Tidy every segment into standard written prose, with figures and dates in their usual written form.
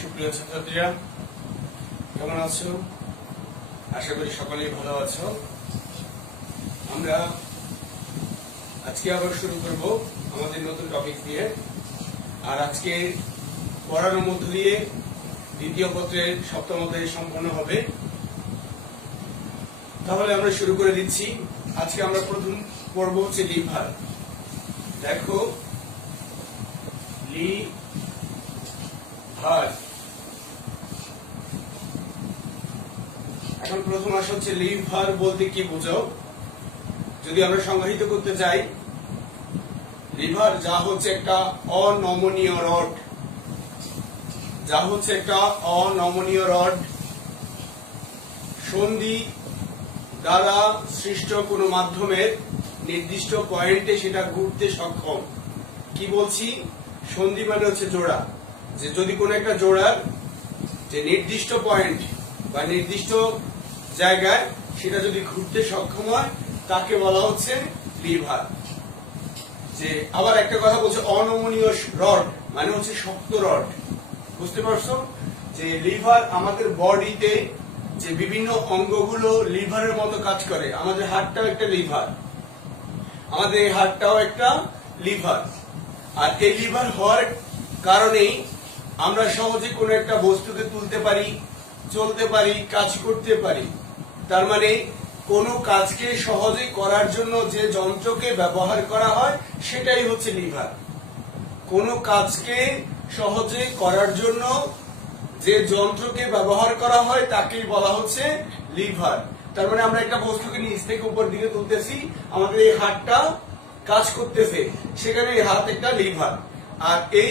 সুপ্রিয় ছাত্রছাত্রীরা কেমন আছো? আশা করি সকলেই ভালো আছো। আমরা আজকে আবার শুরু করব আমাদের নতুন টপিক দিয়ে। আর আজকে পড়ানোর মধ্য দিয়ে দ্বিতীয় পত্রের সপ্তম অধ্যায় সম্পন্ন হবে। তাহলে আমরা শুরু করে দিচ্ছি। আজকে আমরা প্রথম পড়ব হচ্ছে লিভার। দেখো, লিভার। এখন প্রথম আসা হচ্ছে লিভার বলতে কি বোঝো? যদি আমরা সংজ্ঞায়িত করতে চাই, লিভার যা হচ্ছে একটা অনমনীয় রড, সন্ধি দ্বারা সৃষ্ট কোন মাধ্যমের নির্দিষ্ট পয়েন্টে সেটা ঘুরতে সক্ষম। কি বলছি? সন্ধি মানে হচ্ছে জোড়া। যে যদি কোন একটা জোড়ার যে নির্দিষ্ট পয়েন্ট বা নির্দিষ্ট জায়গায় সেটা যদি ঘুরতে সক্ষম হয় তাকে বলা হচ্ছে লিভার। যে আবার একটা কথা বলছে অনমনীয় রড মানে হচ্ছে শক্ত রড। বুঝতে পারছো? যে লিভার আমাদের বডিতে যে বিভিন্ন অঙ্গগুলো লিভারের মতো কাজ করে। আমাদের হার্টটাও একটা লিভার, আমাদের এই হার্টটাও একটা লিভার। আর এই লিভার হওয়ার কারণেই আমরা সহজে কোনো একটা বস্তুকে তুলতে পারি, চলতে পারি, কাজ করতে পারি। তার মানে কোনো কাজকে সহজে করার জন্য যে যন্ত্রকে ব্যবহার করা হয় সেটাই হচ্ছে লিভার। কোনো কাজকে সহজে করার জন্য যে যন্ত্রকে ব্যবহার করা হয় তাকেই বলা হচ্ছে লিভার। তার মানে আমরা একটা বস্তুকে নিচ থেকে উপর দিকে তুলতেছি, আমাদের এই হাতটা কাজ করতেছে, সেখানে এই হাত একটা লিভার। আর এই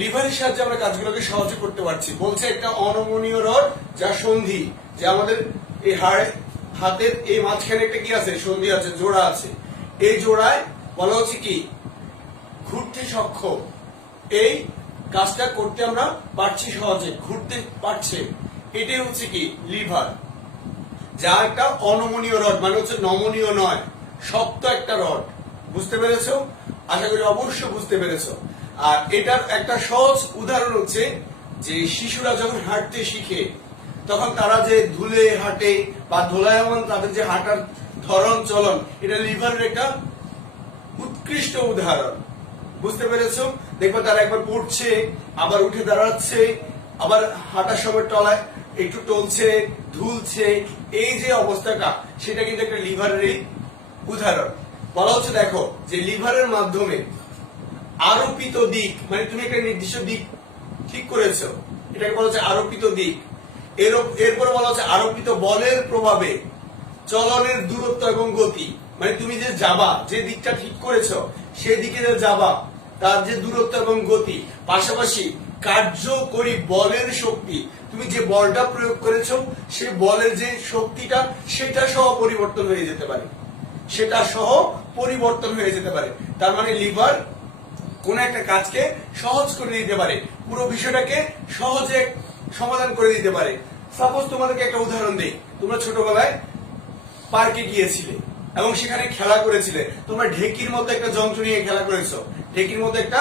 লিভারের সাহায্যে আমরা কাজগুলোকে সহজে করতে পারছি। বলছে একটা অনমনীয় রড যা সন্ধি, যে আমাদের এই হাতের এই মাঝখানে একটা কি আছে? সন্ধি আছে, জোড়া আছে। এই জোড়ায় বলা হচ্ছে কি? ঘুরতে সক্ষম। এই কাজটা করতে আমরা পারছি, সহজে ঘুরতে পারছে, এটাই হচ্ছে কি? লিভার। যা একটা অনমনীয় রড মানে হচ্ছে নমনীয় নয়, শক্ত একটা রড। বুঝতে পেরেছো? আশা করি অবশ্যই বুঝতে পেরেছো। আর এটার একটা সহজ উদাহরণ হচ্ছে যে শিশুরা যখন হাঁটতে শিখে তখন তারা যে ধুলে হাঁটে বা ধোলায়মান তাদের যে হাঁটার ধরন চলন, এটা লিভারের একটা উৎকৃষ্ট উদাহরণ। বুঝতে পেরেছো? দেখবে তারা একবার পড়ছে, আবার উঠে দাঁড়াচ্ছে, আবার হাঁটার সময় টলায় একটু টলছে, ধুলছে। এই যে অবস্থাটা, সেটা কিন্তু একটা লিভারেরই উদাহরণ। বলা হচ্ছে দেখো যে লিভারের মাধ্যমে আরোপিত দিক, মানে তুমি একটা নির্দিষ্ট দিক ঠিক করেছো, এটাকে বলা হচ্ছে আরোপিত দিক। এরপরে বলা হচ্ছে আরোপিত বলের প্রভাবে চলনের দূরত্ব এবং গতি, মানে তুমি যে যাবা, যে দিকটা ঠিক করেছো সেই দিকে যে যাবা, তার যে দূরত্ব এবং গতি, পাশাপাশি কার্যকরী বলের শক্তি, তুমি যে বলটা প্রয়োগ করেছো সেই বলের যে শক্তিটা সেটা সহ পরিবর্তন হয়ে যেতে পারে, তার মানে লিভার কোন একটা কাজকে সহজ করে দিতে পারে, পুরো বিষয়টাকে সহজে সমাধান করে দিতে পারে। সাপোজ তোমাদেরকে একটা উদাহরণ দেই। তোমরা ছোটবেলায় পার্কে গিয়েছিলে এবং সেখানে খেলা করেছিলে। তোমরা ঢেকির মতো একটা যন্ত্র নিয়ে খেলা করেছো। ঢেকির মতো একটা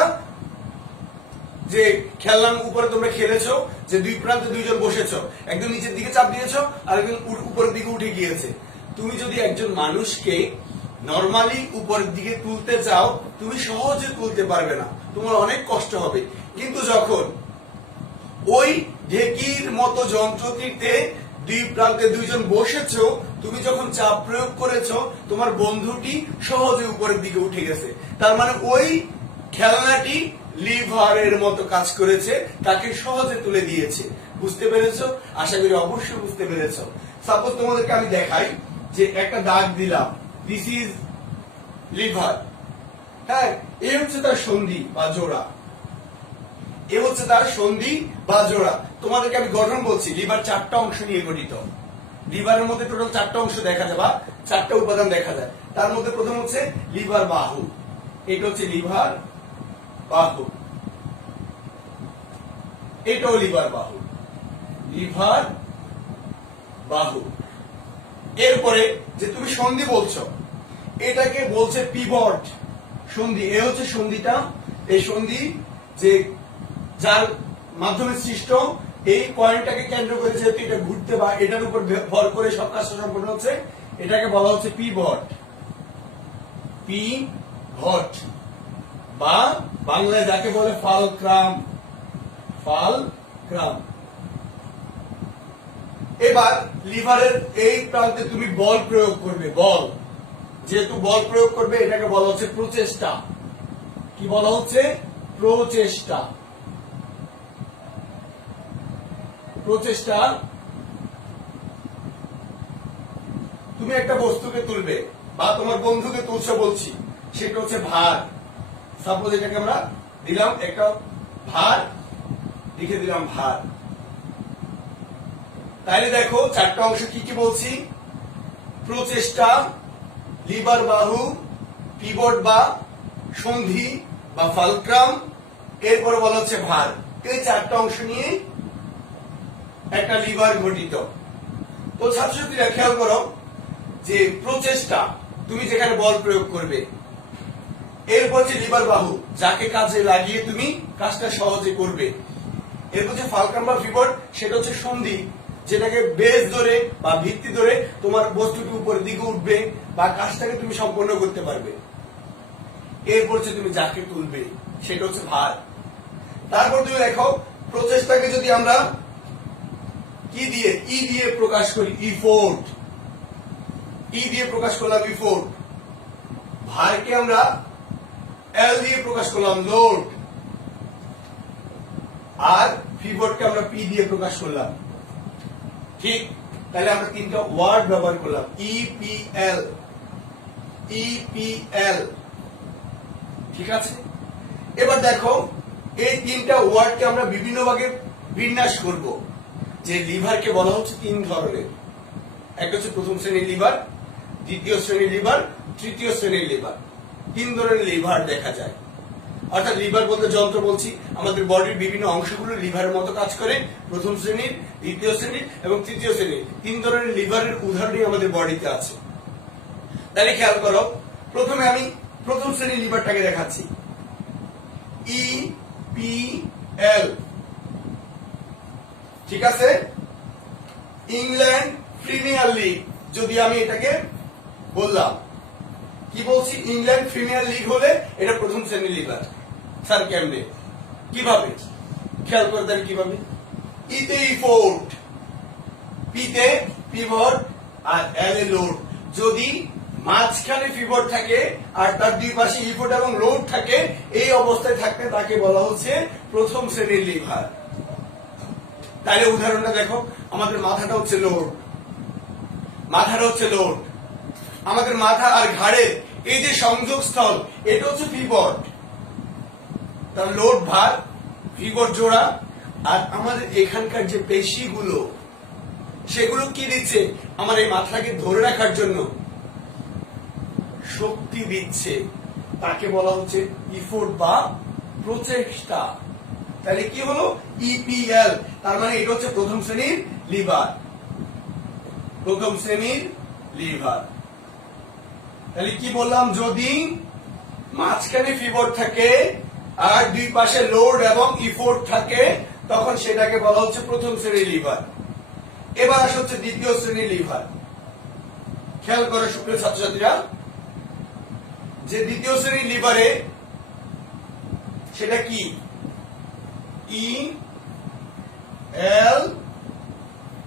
যে খেলনার উপরে তোমরা খেলেছো, যে দুই প্রান্তে দুইজন বসেছো, একদম নিচের দিকে চাপ দিয়েছো আর একজন উপরের দিকে উঠে গিয়েছে। তুমি যদি একজন মানুষকে নরমালি উপরের দিকে তুলতে চাও, তুমি সহজে তুলতে পারবে না, তোমার অনেক কষ্ট হবে। কিন্তু যখন ওই ঢেকির মতো যন্ত্রটিতে দুই প্রান্তে দুইজন বসেছো, তুমি যখন চাপ প্রয়োগ করেছো, তোমার বন্ধুটি সহজে উপরের দিকে উঠে গেছে। তার মানে ওই খেলনাটি লিভারের মতো কাজ করেছে, তাকে সহজে তুলে দিয়েছে। বুঝতে পেরেছো? আশা করি অবশ্যই বুঝতে পেরেছো। সাপোজ তোমাদেরকে আমি দেখাই যে একটা দাগ দিলাম, দিস ইজ লিভার। হ্যাঁ, এই হচ্ছে তার সন্ধি বা জোড়া, তোমাদেরকে আমি গঠন বলছি। লিভার 4টা অংশ নিয়ে গঠিত। লিভারের মধ্যে টোটাল 4টা অংশ দেখা যায় বা 4টা উপাদান দেখা যায়। তার মধ্যে প্রথম হচ্ছে লিভার বাহু। এটা হচ্ছে লিভার বাহু, এটাও লিভার বাহু। এরপরে যে তুমি সন্ধি বলছো, এটাকে বলছে পিভট সন্ধি। এ হচ্ছে সন্ধিটা, এই সন্ধি যে যার মাধ্যমে সৃষ্ট এই পয়েন্টটাকে কেন্দ্র করে যেহেতু এটা ঘুরতে বা এটার উপর ভর করে সব কাজটা সম্পন্ন হচ্ছে, এটাকে বলা হচ্ছে পিভট। পিভট বা বাংলায় যাকে বলে ফালক্রাম। ফালক্রাম। এবার লিভারের এই প্রান্তে তুমি বল প্রয়োগ করবে। বল, যেহেতু বল প্রয়োগ করবে, এটাকে বলা হচ্ছে প্রচেষ্টা। কি বলা হচ্ছে? প্রচেষ্টা। প্রচেষ্টা। তুমি একটা বস্তুকে তুলবে বা তোমার বন্ধুকে তুলছো বলছি, সেটা হচ্ছে ভার। সাপোজ এটাকে আমরা দিলাম একটা ভার, লিখে দিলাম ভার। তাইলে দেখো চারটা অংশ কি কি বলছি? প্রচেষ্টা, লিভার বাহু, পিভট বা সন্ধি বা ফালক্রাম, এরপরে বলা হচ্ছে ভার। এই চারটা অংশ নিয়ে একটা লিভার গঠিত। তো ছাত্রছাত্রীরা খেয়াল করো যে প্রচেষ্টা, তুমি যেখানে বল প্রয়োগ করবে, এরপর যে লিভার বাহু, যাকে কাজে লাগিয়ে তুমি কাজটা সহজে করবে। এরপর যে ফালক্রাম বা পিভট, সেটা হচ্ছে সন্ধি, যেটাকে বেস ধরে বা ভিত্তি ধরে তোমার বস্তুটি উপরের দিকে উঠবে বা কাজটাকে তুমি সম্পন্ন করতে পারবে। এরপর হচ্ছে তুমি যাকে তুলবে, সেটা হচ্ছে ভার। তারপর তুমি দেখো প্রচেষ্টাকে যদি আমরা কি দিয়ে, ই দিয়ে প্রকাশ করি, ইফোর্ট। ই দিয়ে প্রকাশ করলাম ইফোর্ট। ভারকে আমরা এল দিয়ে প্রকাশ করলাম লোড। আর পিভটকে আমরা পি দিয়ে প্রকাশ করলাম। ঠিক, তাহলে আমরা তিনটা ওয়ার্ড ব্যবহার করলাম, ইপিএল। ইপিএল। ঠিক আছে। এবার দেখো এই তিনটা ওয়ার্ডকে আমরা বিভিন্ন ভাগে বিন্যাস করব। যে লিভারকে বলা হচ্ছে তিন ধরনের। একটা হচ্ছে প্রথম শ্রেণীর লিভার, দ্বিতীয় শ্রেণীর লিভার, তৃতীয় শ্রেণীর লিভার। তিন ধরনের লিভার দেখা যায়। অর্থাৎ লিভার বলতে যন্ত্র বলছি, আমাদের বডির বিভিন্ন অংশগুলো লিভারের মতো কাজ করে। প্রথম শ্রেণীর, দ্বিতীয় শ্রেণীর এবং তৃতীয় শ্রেণীর তিন ধরনের লিভারের উদাহরণই আমাদের বডিতে আছে। তাহলে খেয়াল করো, প্রথমে আমি প্রথম শ্রেণীর লিভারটাকে দেখাচ্ছি। ইপিএল। ঠিক আছে। ইংল্যান্ড প্রিমিয়ার লিগ, যদি আমি এটাকে বললাম, কি বলছি? ইংল্যান্ড প্রিমিয়ার লিগ হলে এটা প্রথম শ্রেণীর লিভার। স্যার কেমনে, কিভাবে? খেয়াল করে দেন কিভাবে। ইতে ইফোর্ট, পিতে পিভট আর এল এ লোড। যদি মাঝখানে পিভট থাকে আর তার দুই পাশে ইফোর্ট এবং লোড থাকে, এই অবস্থায় থাকতে তাকে বলা হচ্ছে প্রথম শ্রেণীর লিভার। তাহলে উদাহরণটা দেখো, আমাদের মাথাটা হচ্ছে লোড। মাথাটা হচ্ছে লোড। আমাদের মাথা আর ঘাড়ের এই যে সংযোগ স্থল, এটা হচ্ছে পিভট। তার লোড ভার, পিভট জোড়া। আর আমাদের এখানকার যে পেশিগুলো, সেগুলো কি দিচ্ছে? আমার এই মাথাকে ধরে রাখার জন্য শক্তি দিচ্ছে। তাকে বলা হচ্ছে ইফোর্ট বা প্রচেষ্টা। তাহলে কি হলো? ইপিএল। তার মানে এটা হচ্ছে প্রথম শ্রেণীর লিভার। প্রথম শ্রেণীর লিভার। তাহলে কি বললাম? যদি মাঝখানে পিভট থাকে আর দুই পাশে লোড এবং ইফোর্ট থাকে, তখন সেটাকে বলা হচ্ছে প্রথম শ্রেণীর লিভার। এবার আসা হচ্ছে দ্বিতীয় শ্রেণীর লিভার। খেয়াল করো সুপ্রিয় ছাত্রছাত্রীরা, যে দ্বিতীয় শ্রেণীর লিভারে সেটা কি? ই এল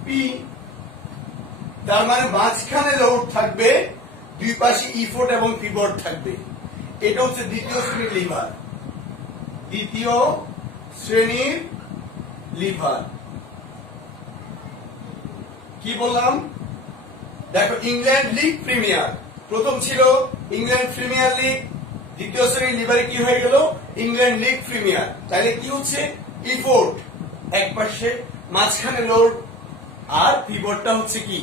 পি। তার মানে মাঝখানে লোড থাকবে, দুই পাশে ইফোর্ট এবং পিভট থাকবে। এটা হচ্ছে দ্বিতীয় শ্রেণীর লিভার। দ্বিতীয় শ্রেণীর লিভার। কি বললাম? দেখো, ইংল্যান্ড লিগ প্রিমিয়ার। প্রথম ছিল ইংল্যান্ড প্রিমিয়ার লিগ, দ্বিতীয় শ্রেণীর লিভারে কি হয়ে গেল? England league premier. তাহলে কি হচ্ছে? ইফোর্ট এক পাশে, মাঝখানে লোড, আর পিভটটা হচ্ছে কি?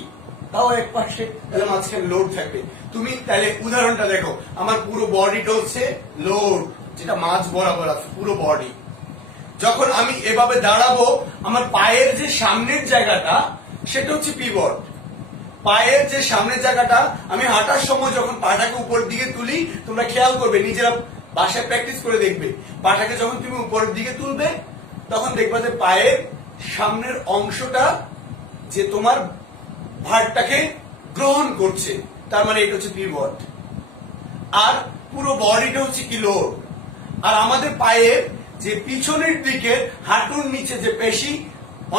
তাও এক পাশে। তাহলে মাঝখানে লোড থাকবে। তুমি তাহলে উদাহরণটা দেখো, আমার পুরো বডিটা হচ্ছে লোড, যেটা মাঝ বরাবর আছে পুরো বডি। যখন আমি এভাবে দাঁড়াবো, আমার পায়ের যে সামনের জায়গাটা, সেটা হচ্ছে পিভট। পায়ের যে সামনের জায়গাটা, আমি হাঁটার সময় যখন পাটাকে উপরের দিকে তুলি, তোমরা খেয়াল করবে, নিজেরা বাসায় প্র্যাকটিস করে দেখবে, পাটাকে যখন তুমি উপরের দিকে তুলবে, তখন দেখবা যে পায়ের সামনের অংশটা যে তোমার ভারটাকে গ্রহণ করছে, তার মানে এটা হচ্ছে পিভট। আর পুরো বডিটা হচ্ছে কি লোড। আর আমাদের পায়ের যে পিছনের দিকে হাঁটুর নিচে যে পেশি,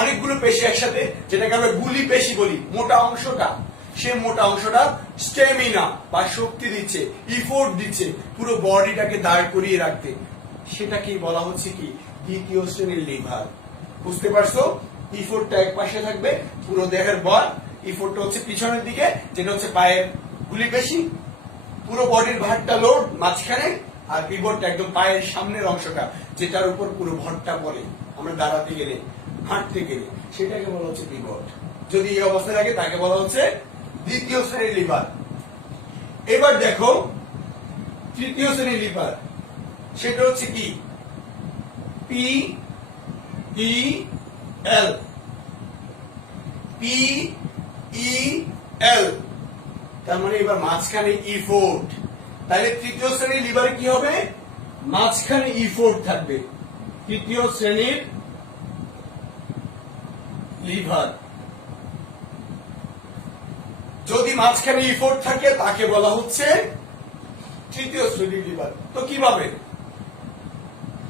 অনেকগুলো পেশি একসাথে, যেটাকে আমরা গুলি পেশি বলি, মোটা অংশটা, সে মোটা অংশটা স্টেমিনা বা শক্তি দিচ্ছে, ইফোর্ট দিচ্ছে পুরো বডিটাকে দাঁড় করিয়ে রাখতে। সেটাকে বলা হচ্ছে কি দ্বিতীয় শ্রেণীর লিভার। বুঝতে পারছো? ইফোর্টটা এক পাশে থাকবে পুরো দেহের বল, ইফোর্টটা হচ্ছে পিছনের দিকে, যেটা হচ্ছে পায়ের গুলি পেশি, পুরো বডির ভারটা লোড মাঝখানে, আর পিভটটা একদম পায়ের সামনের অংশটা, যেটার উপর পুরো ভরটা পড়ে আমরা দাঁড়াতে গেলে, হাঁটতে গেলে, সেটাকে বলা হচ্ছে পিভট। যদি এই অবস্থায় থাকে তাকে বলা হচ্ছে দ্বিতীয় শ্রেণীর লিভার। এবার দেখো তৃতীয় শ্রেণীর লিভার, সেটা হচ্ছে কি পি ই এল। পি ই এল, তার মানে এবার মাঝখানে ইফোর্ট। তাহলে তৃতীয় শ্রেণীর লিভারে কি হবে? মাঝখানে ইফোর্ট থাকবে। তৃতীয় শ্রেণীর লিভার যদি মাঝখানে ইফোর্ট থাকে তাকে বলা হচ্ছে তৃতীয় শ্রেণীর লিভার। তো কিভাবে?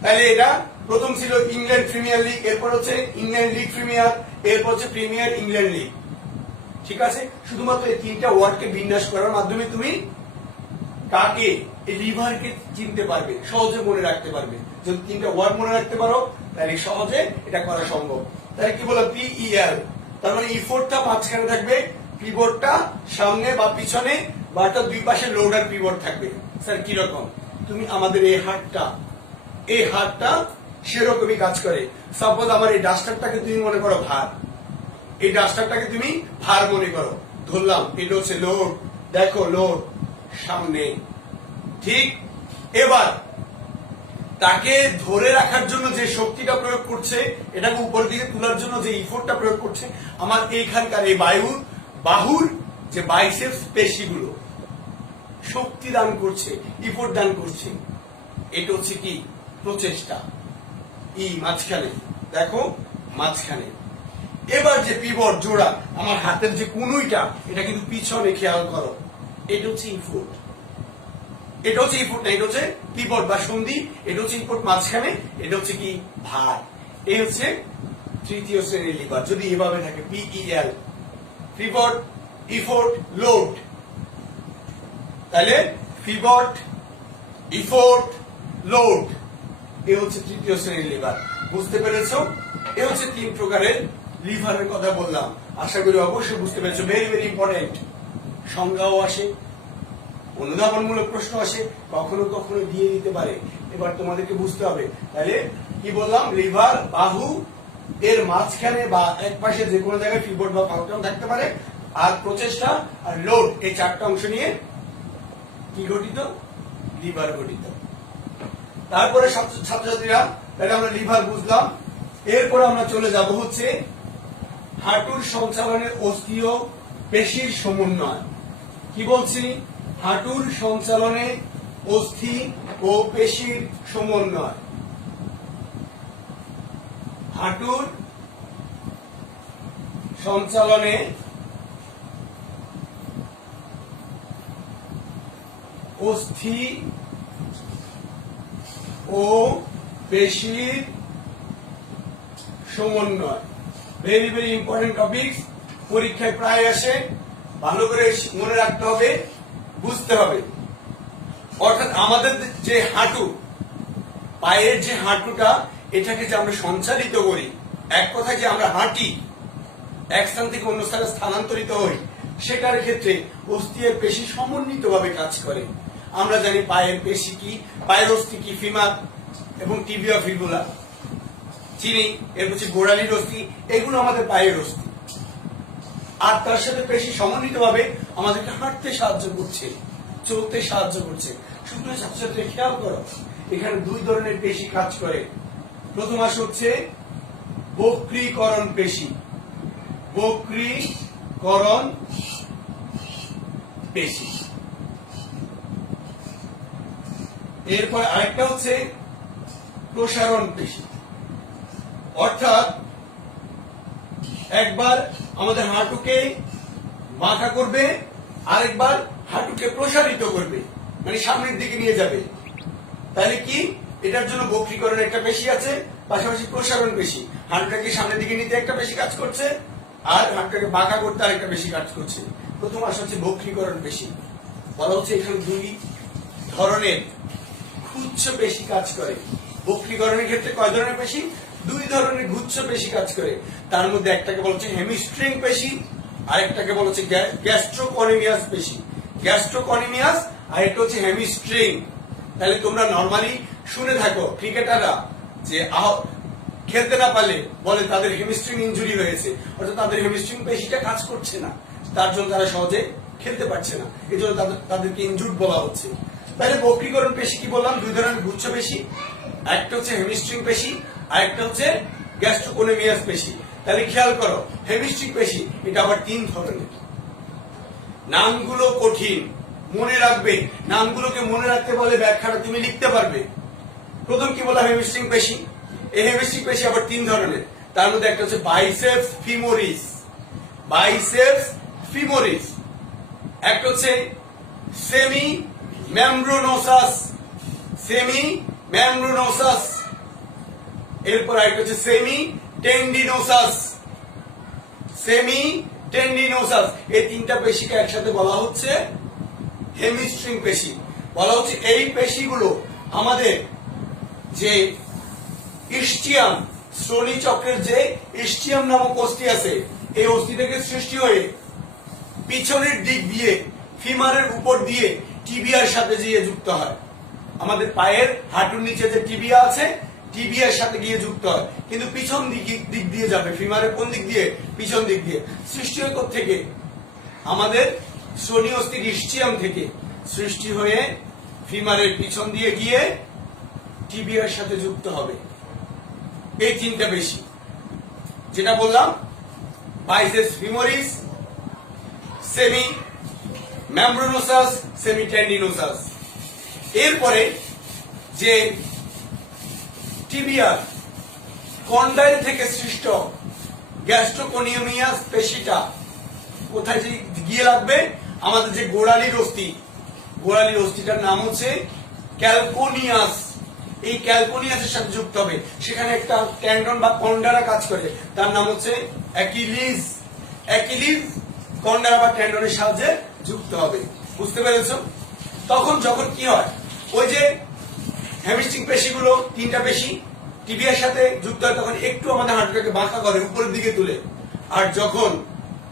তাহলে এটা প্রথম ছিল ইংল্যান্ড প্রিমিয়ার লিগ, এরপর হচ্ছে ইংল্যান্ড লিগ প্রিমিয়ার, এরপর হচ্ছে প্রিমিয়ার ইংল্যান্ড লিগ। ঠিক আছে, শুধুমাত্র এই তিনটা ওয়ার্ডকে বিন্যাস করার মাধ্যমে তুমি কাকে, এই লিভারকে চিনতে পারবে, সহজে মনে রাখতে পারবে। যদি তিনটা ওয়ার্ড মনে রাখতে পারো তাহলে সহজে এটা করা সম্ভব। তাহলে কি বলো? পিইএল, তার মানে ইফোর্টটা মাঝখানে থাকবে, পিভটটা সামনে বা পিছনে, বা দুই পাশে লোডার পিভট থাকবে। স্যার কিরকম? তুমি আমাদের এই হাতটা সেরকমই কাজ করে। সাপোজ আমার এই ডাস্টারটাকে তুমি মনে করো ভার, এই ডাস্টারটাকে তুমি ভার মনে করো, ধরলাম, এটা হচ্ছে লোড, দেখো লোড সামনে, ঠিক। এবার তাকে ধরে রাখার জন্য যে শক্তিটা প্রয়োগ করছে, এটাকে উপর দিকে তোলার জন্য যে ইফোর্টটা প্রয়োগ করছে, আমার এইখানকার এই বাহুর যে বাইসেপস পেশিগুলো শক্তি দান করছে, ইফোর্ট দান করছে। এটা হচ্ছে কি প্রচেষ্টা। মাঝখানে দেখো, মাঝখানে। এবার যে পিভট জোড়া, আমার হাতের যে কুনুইটা, এটা কিন্তু পিছনে, খেয়াল করো, এটা হচ্ছে ইফোর্ট। এটা হচ্ছে ইফোর্ট না, এটা হচ্ছে পিভট বা সন্ধি। এটা হচ্ছে ইফোর্ট মাঝখানে, এটা হচ্ছে কি ভার। এই হচ্ছে তৃতীয় শ্রেণীর লিভার যদি এভাবে থাকে, পিইএল, পিভট, ইফোর্ট, লোড। তাহলে পিভট, ইফোর্ট, লোড, এ হচ্ছে তৃতীয় শ্রেণীর লিভার। বুঝতে পেরেছো? এ হচ্ছে তিন প্রকারের লিভারের কথা বললাম। আশা করি অবশ্যই বুঝতে পেরেছো। Very very important. সংজ্ঞাও আসে, অনুধাবনমূলক প্রশ্ন আসে, কখনো কখনো দিয়ে দিতে পারে। এবার তোমাদেরকে বুঝতে হবে। তাহলে কি বললাম? লিভার বাহু এর মাঝখানে বা এক পাশে যে কোনো জায়গায় পিভট বা ফাংশন থাকতে পারে, আর প্রচেষ্টা আর লোড, এই চারটা অংশ নিয়ে কি গঠিত? লিভার গঠিত। তারপরে ছাত্রছাত্রীরা, তাহলে আমরা লিভার বুঝলাম। এরপরে আমরা চলে যাব হচ্ছে হাঁটুর সঞ্চালনের অস্থি ও পেশির সমন্বয়। কি বলছি? হাঁটুর সঞ্চালনে অস্থি ও পেশির সমন্বয়। হাঁটুর সঞ্চালনে অস্থি ও পেশির সমন্বয়। ভেরি ভেরি ইম্পর্টেন্ট টপিকস, পরীক্ষায় প্রায় আসে, ভালো করে মনে রাখতে হবে, বুঝতে হবে। অর্থাৎ আমাদের যে হাঁটু, পায়ের যে হাঁটুটা, এটাকে যে আমরা সঞ্চালিত করি, এক কথায় যে আমরা হাঁটি, এক স্থান থেকে অন্য স্থানে স্থানান্তরিত হই, সেটার ক্ষেত্রে অস্থি এর পেশি সমন্বিতভাবে কাজ করে। আমরা জানি পায়ের পেশি কি, পায়ের অস্থি কি, ফিমার এবং টিবিয়া ফিবুলা চিনি, এর হচ্ছে গোড়ালির অস্থি, এগুলো আমাদের পায়ের অস্থি। আর তার সাথে পেশি সমন্বিতভাবে আমাদেরকে হাঁটতে সাহায্য করছে, চলতে সাহায্য করছে। শুধু ছাত্রছাত্রী খেয়াল করো, এখানে দুই ধরনের পেশি কাজ করে। প্রথম আসে হচ্ছে বক্রীকরণ পেশি, বক্রীকরণ পেশি। এরপর আরেকটা হচ্ছে প্রসারণ পেশি, অর্থাৎ একবার আমাদের হাঁটুকে বাঁকা করবে, আরেকবার হাঁটুকে প্রসারিত করবে, মানে সামনের দিকে নিয়ে যাবে। তাহলে কি এটার জন্য বক্রীকরণ একটা পেশি আছে, পাশাপাশি প্রসারণ পেশি। হাঁটুটাকে সামনের দিকে নিতে একটা বেশি কাজ করছে, আর হাঁটুটাকে বাঁকা করতে আরেকটা বেশি কাজ করছে। প্রথম আসা হচ্ছে বক্রীকরণ পেশি। বলা হচ্ছে এখানে দুই ধরনের গুচ্ছ পেশি কাজ করে। বক্রীকরণের ক্ষেত্রে কয় ধরনের পেশি? দুই ধরনের গুচ্ছ পেশি কাজ করে। তার মধ্যে একটাকে বলা হচ্ছে হেমিস্ট্রিং পেশি, আরেকটাকে বলা হচ্ছে গ্যাস্ট্রোকনিমিয়াস পেশি। গ্যাস্ট্রোকনিমিয়াস আর একটা হচ্ছে হেমিস্ট্রিং। তাহলে তোমরা নরমালি শুনে থাকো ক্রিকেটাররা যে খেলতে না পারলে বলে তাদের হেমিস্ট্রিং ইনজুরি হয়েছে, অর্থাৎ তাদের হেমিস্ট্রিং পেশিটা কাজ করছে না, তার জন্য তারা সহজে খেলতে পারছে না, এই জন্য তাদেরকে ইনজুর্ড বলা হচ্ছে। তাহলে বক্রীকরণ পেশি কি বললাম? দুই ধরনের গুচ্ছ পেশি, একটা হচ্ছে হেমিস্ট্রিং পেশি আর একটা হচ্ছে গ্যাস্ট্রোকনিমিয়াস পেশি। তাহলে খেয়াল করো, হেমিস্ট্রিং পেশি এটা আবার তিন ধরনের। নামগুলো কঠিন, মনে রাখবে। নামগুলোকে মনে রাখতে বলে ব্যাখ্যাটা তুমি লিখতে পারবে। প্রথম কি বললাম? হেমিস্ট্রিং পেশি। এই হেমিস্ট্রিং পেশি আবার তিন ধরনের। তার মধ্যে একটা হচ্ছে বাইসেপস ফিমোরিস, বাইসেপস ফিমোরিস। একটা হচ্ছে সেমি মেমব্রানোসাস, সেমি মেমব্রানোসাস। এরপর আরেকটা হচ্ছে সেমি টেন্ডিনোসাস, সেমি টেন্ডিনোসাস। এই তিনটা পেশিকে একসাথে বলা হচ্ছে হেমিস্ট্রিং পেশি। বলা হচ্ছে এই পেশিগুলো আমাদের যে ইস্টিয়াম, শ্রোণী চক্রের যে ইস্টিয়াম নামক অস্থি আছে, এই অস্থি থেকে সৃষ্টি হয়ে পিছনের দিক দিয়ে ফিমারের উপর দিয়ে টিবিয়ার সাথে গিয়ে যুক্ত হয়। আমাদের পায়ের হাঁটুর নিচে যে টিবিয়া আছে, টিবিয়ার সাথে গিয়ে যুক্ত হয়, কিন্তু পিছন দিক দিয়ে যাবে। ফিমারের কোন দিক দিয়ে? পিছন দিক দিয়ে। সৃষ্টি হয় থেকে আমাদের শ্রোণী অস্থির ইস্টিয়াম থেকে সৃষ্টি হয়ে ফিমারের পিছন দিয়ে গিয়ে টিবিয়ার সাথে যুক্ত হবে। এই তিনটা পেশি যেটা বললাম, biceps femoris, semi মেমব্রানোসাস, semi tendinosus. এরপরে যে টিবিয়ার কন্ডাইল থেকে সৃষ্ট গ্যাস্ট্রোকনিমিয়াস পেশিটা কোথায় গিয়ে লাগবে? আমাদের যে গোড়ালির অস্থি, গোড়ালির অস্থিটার নাম হচ্ছে ক্যালকোনিয়াস। এই ক্যালকোনিয়াসের সাথে যুক্ত হবে। সেখানে একটা টেন্ডন বা কন্ডারা কাজ করে, তার নাম হচ্ছে অ্যাকিলিস। অ্যাকিলিস কন্ডারা বা টেন্ডনের সাহায্যে যুক্ত হবে। বুঝতে পেরেছো? তখন যখন কি হয়, ওই যে হ্যামস্ট্রিং পেশিগুলো তিনটা পেশি টিবিয়ার সাথে যুক্ত হয়, তখন একটু আমাদের হাঁটুটাকে বাঁকা করে উপরের দিকে তুলে। আর যখন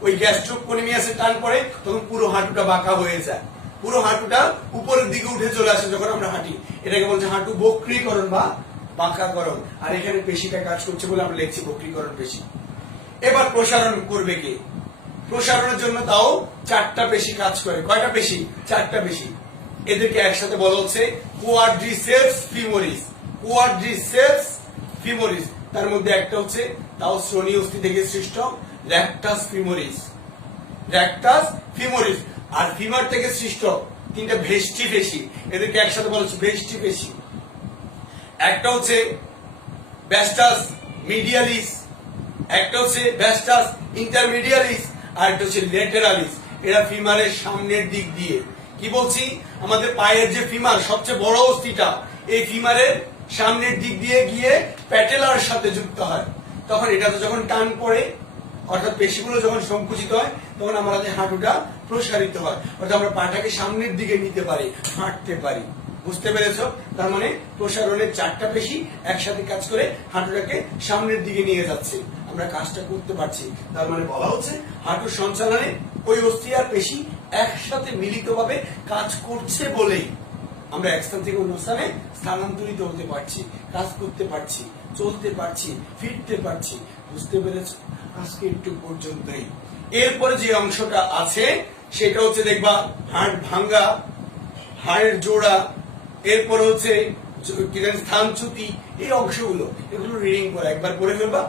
ওই গ্যাস্ট্রোকনিমিয়াসে টান পড়ে, তখন পুরো হাঁটুটা বাঁকা হয়ে যায়, পুরো হাঁটুটা উপরের দিকে উঠে চলে আসে যখন আমরা হাঁটি। এটাকে বলছে হাঁটু বক্রীকরণ বা বাঁকাকরণ। আর এখানে পেশিটা কাজ করছে বলে আমরা লিখছি বক্রীকরণ পেশি। এবার প্রসারণ করবে কে? প্রসারণের জন্য তাও চারটা পেশি কাজ করে। কয়টা পেশি? চারটা পেশি। এদেরকে একসাথে বলা হচ্ছে কোয়াড্রিসেপস ফিমোরিস, কোয়াড্রিসেপস ফিমোরিস। তার মধ্যে একটা হচ্ছে তাও শ্রোণী অস্থি থেকে সৃষ্ট র্যাকটাস ফিমোরিস, র্যাকটাস ফিমোরিস। আর ফিমার থেকে সৃষ্ট তিনটা ভেস্টি পেশি, এদেরকে একসাথে বলা হচ্ছে ভেস্টি পেশি। একটা হচ্ছে ভ্যাস্টাস মিডিয়ালিস, একটা হচ্ছে ভ্যাস্টাস ইন্টারমিডিয়ালিস, আর একটা হচ্ছে ল্যাটেরালিস। এরা ফিমারের সামনের দিক দিয়ে, কি বলছি, আমাদের পায়ের যে ফিমার সবচেয়ে বড় অস্থিটা, এই ফিমারের সামনের দিক দিয়ে গিয়ে প্যাটেলার সাথে যুক্ত হয়। তখন এটাতে যখন টান পড়ে, অর্থাৎ পেশিগুলো যখন সংকুচিত হয়, তখন আমাদের হাঁটুটা প্রসারিত হয়, অর্থাৎ আমরা পাটাকে সামনের দিকে নিতে পারি, হাঁটতে পারি। বুঝতে পেরেছ? তার মানে প্রসারণের চারটা পেশি একসাথে কাজ করে হাঁটুটাকে সামনের দিকে নিয়ে যাচ্ছে, আমরা কাজটা করতে পারছি। তার মানে বলা হচ্ছে হাঁটুর সঞ্চালনে ওই অস্থি আর পেশি একসাথে মিলিতভাবে কাজ করছে বলেই আমরা এক স্থান থেকে অন্য স্থানে স্থানান্তরিত হতে পারছি, কাজ করতে পারছি, চলতে পারছি, ফিরতে পারছি। বুঝতে পেরেছ? আজকে একটু পর্যন্তই। এরপরে যে অংশটা আছে সেটা হচ্ছে দেখবা হাড় ভাঙ্গা, হাড়ের জোড়া, এরপর হচ্ছে স্থানচ্যুতি। এই অংশগুলো এগুলো রিডিং করা, একবার পড়ে ফেলবা,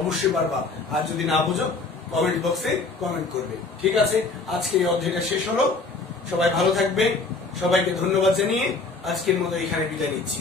অবশ্যই পারবা। আর যদি না বুঝো কমেন্ট বক্সে কমেন্ট করবে। ঠিক আছে, আজকে এই অধ্যায়টা শেষ হলো। সবাই ভালো থাকবেন। সবাইকে ধন্যবাদ জানিয়ে আজকের মতো এখানে বিদায় নিচ্ছি।